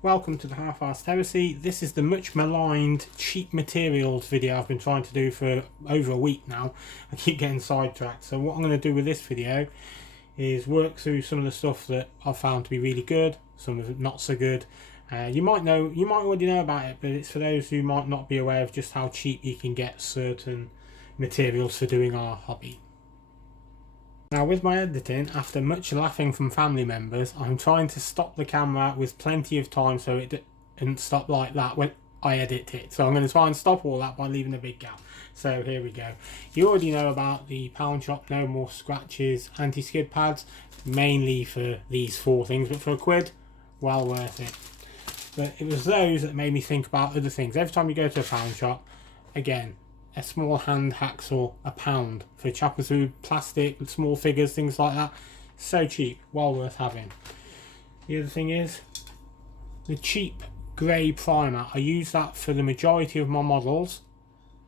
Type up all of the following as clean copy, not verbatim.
Welcome to the Half-Arsed Heresy. This is the much maligned cheap materials video I've been trying to do for over a week now. I keep getting sidetracked. So what I'm going to do with this video is work through some of the stuff that I've found to be really good, some of it not so good. You might already know about it, but it's for those who might not be aware of just how cheap you can get certain materials for doing our hobby. Now with my editing, after much laughing from family members, I'm trying to stop the camera with plenty of time so it doesn't stop like that when I edit it. So I'm going to try and stop all that by leaving a big gap. So here we go. You already know about the Pound Shop No More Scratches anti-skid pads, mainly for these four things, but for a quid, well worth it. But it was those that made me think about other things. Every time you go to a Pound Shop, again, a small hand hacksaw, £1 for chopping through plastic, small figures, things like that. So cheap, well worth having. The other thing is the cheap grey primer. I use that for the majority of my models,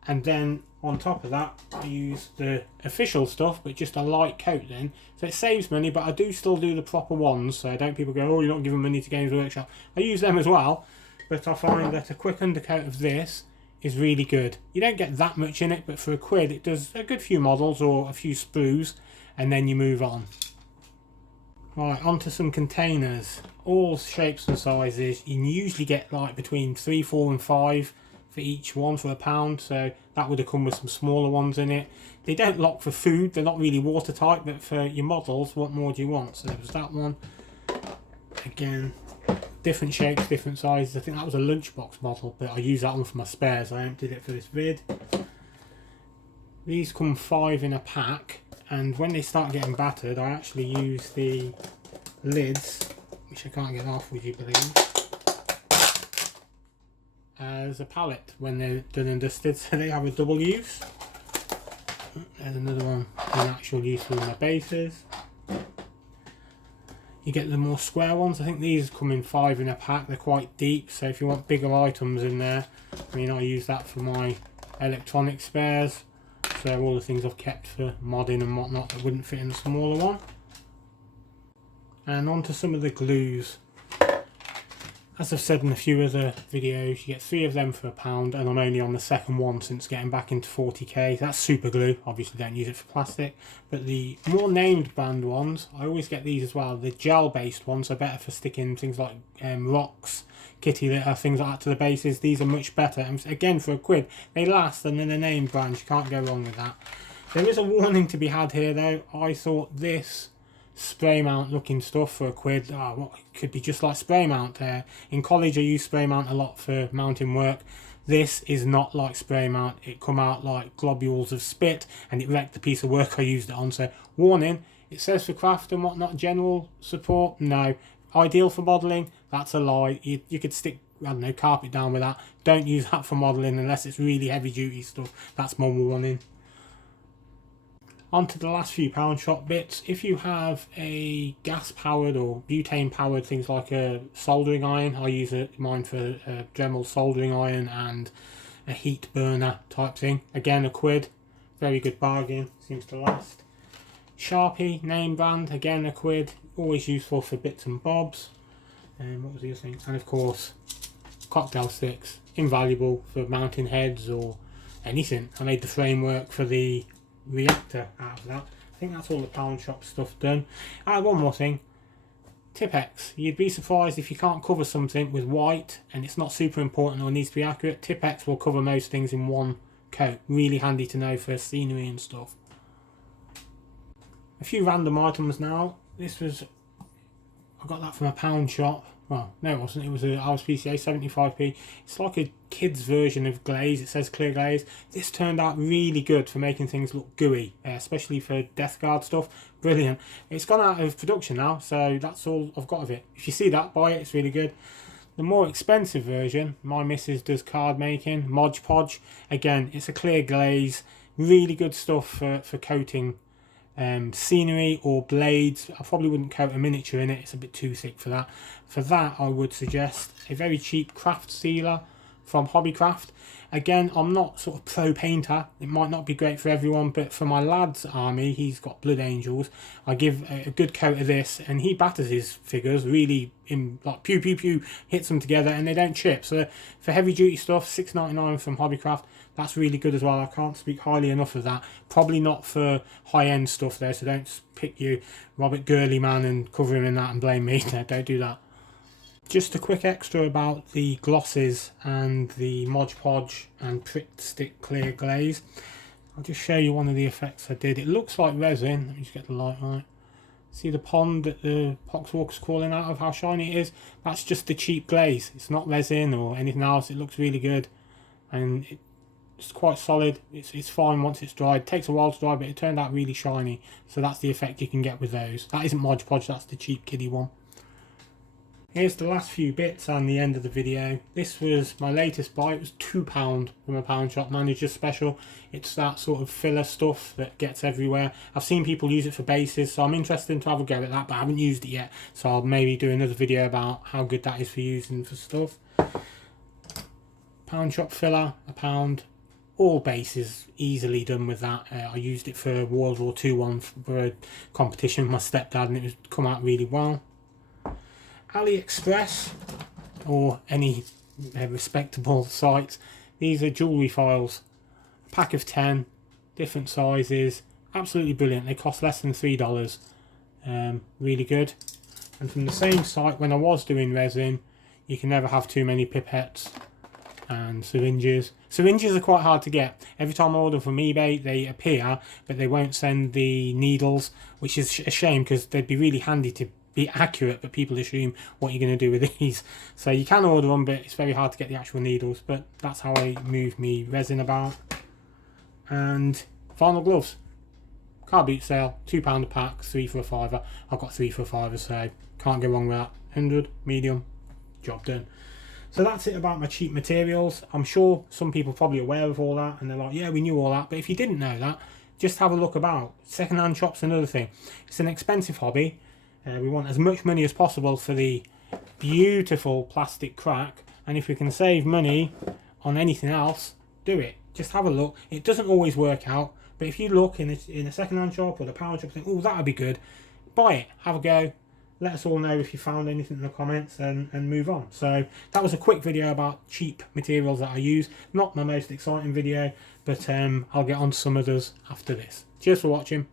and then on top of that I use the official stuff, but just a light coat then, so it saves money, but I do still do the proper ones, so don't people go, oh, you're not giving money to Games Workshop. I use them as well, but I find that a quick undercoat of this is really good. You don't get that much in it, but for a quid it does a good few models or a few sprues, and then you move on. Right, onto some containers, all shapes and sizes. You can usually get like between 3, 4 and 5 for each one for £1, so that would have come with some smaller ones in it. They don't lock for food, they're not really watertight, but for your models, what more do you want? So there was that one. Again, different shapes, different sizes. I think that was a lunchbox model, but I use that one for my spares. I emptied it for this vid. These come 5 in a pack, and when they start getting battered, I actually use the lids, which I can't get off, would you believe, as a palette when they're done and dusted, so they have a double use. There's another one in actual use for my bases. You get the more square ones. I think these come in 5 in a pack. They're quite deep, so if you want bigger items in there, I mean, I use that for my electronic spares, so all the things I've kept for modding and whatnot that wouldn't fit in the smaller one. And on to some of the glues. As I've said in a few other videos, you get 3 of them for £1, and I'm only on the second one since getting back into 40k. That's super glue, obviously don't use it for plastic. But the more named brand ones, I always get these as well. The gel based ones are better for sticking things like rocks, kitty litter, things like that to the bases. These are much better, and again for a quid, they last, and then the named brands, you can't go wrong with that. There is a warning to be had here though. I thought this spray mount looking stuff for a quid, what could be just like spray mount. In college I used spray mount a lot for mounting work. This is not like spray mount. It come out like globules of spit, and it wrecked the piece of work I used it on. So warning, it says for craft and whatnot, general support, no. Ideal for modelling, that's a lie. You could stick, I don't know, carpet down with that. Don't use that for modelling unless it's really heavy duty stuff. That's my warning. On to the last few Pound Shop bits. If you have a gas powered or butane powered things like a soldering iron, I use mine for a Dremel soldering iron and a heat burner type thing. Again, a quid, very good bargain, seems to last. Sharpie name brand, again a quid, always useful for bits and bobs. And what was the other thing? And of course, cocktail sticks, invaluable for mounting heads or anything. I made the framework for the reactor out of that. I think that's all the Pound Shop stuff done. One more thing, Tipp-Ex. You'd be surprised if you can't cover something with white and it's not super important or needs to be accurate. Tipp-Ex will cover most things in one coat. Really handy to know for scenery and stuff. A few random items now. This was, I got that from a Pound Shop. Well, no it wasn't, it was a RSPCA 75p. It's like a kid's version of glaze, it says clear glaze. This turned out really good for making things look gooey, especially for Death Guard stuff. Brilliant. It's gone out of production now, so that's all I've got of it. If you see that, buy it, it's really good. The more expensive version, my missus does card making, Mod Podge. Again, it's a clear glaze, really good stuff for coating scenery or blades. I probably wouldn't coat a miniature in it, it's a bit too thick for that. For that I would suggest a very cheap craft sealer from Hobbycraft. Again, I'm not sort of pro painter. It might not be great for everyone, but for my lad's army, he's got Blood Angels. I give a good coat of this, and he batters his figures really in like pew pew pew, hits them together, and they don't chip. So for heavy duty stuff, $6.99 from Hobbycraft. That's really good as well. I can't speak highly enough of that. Probably not for high end stuff though. So don't pick your Robert Gurley man and cover him in that and blame me. No, don't do that. Just a quick extra about the glosses and the Mod Podge and Prick Stick Clear Glaze. I'll just show you one of the effects I did. It looks like resin. Let me just get the light right. See the pond that the Poxwalker's crawling out of, how shiny it is? That's just the cheap glaze. It's not resin or anything else. It looks really good. And it's quite solid. It's fine once it's dried. It takes a while to dry, but it turned out really shiny. So that's the effect you can get with those. That isn't Mod Podge, that's the cheap kiddie one. Here's the last few bits and the end of the video. This was my latest buy. It was £2 from a Pound Shop Manager's special. It's that sort of filler stuff that gets everywhere. I've seen people use it for bases, so I'm interested to have a go at that, but I haven't used it yet. So I'll maybe do another video about how good that is for using for stuff. Pound Shop filler, £1. All bases easily done with that. I used it for World War II one for a competition with my stepdad, and it was come out really well. AliExpress or any respectable sites. These are jewellery files. A pack of 10, different sizes. Absolutely brilliant. They cost less than $3. Really good. And from the same site, when I was doing resin, you can never have too many pipettes and syringes. Syringes are quite hard to get. Every time I order from eBay, they appear, but they won't send the needles, which is a shame because they'd be really handy to be accurate, but people assume what you're going to do with these. So you can order them, but it's very hard to get the actual needles. But that's how I move me resin about. And vinyl gloves. Car boot sale, £2 a pack, 3 for a £5. I've got 3 for a £5, so can't go wrong with that. 100, medium, job done. So that's it about my cheap materials. I'm sure some people are probably aware of all that, and they're like, yeah, we knew all that. But if you didn't know that, just have a look about. Second-hand shops, another thing. It's an expensive hobby. We want as much money as possible for the beautiful plastic crack, and if we can save money on anything else, do it. Just have a look. It doesn't always work out, but if you look in a second-hand shop or the power shop, think, oh, that would be good, buy it, have a go. Let us all know if you found anything in the comments, and move on. So that was a quick video about cheap materials that I use. Not my most exciting video, but I'll get on to some others after this. Cheers for watching.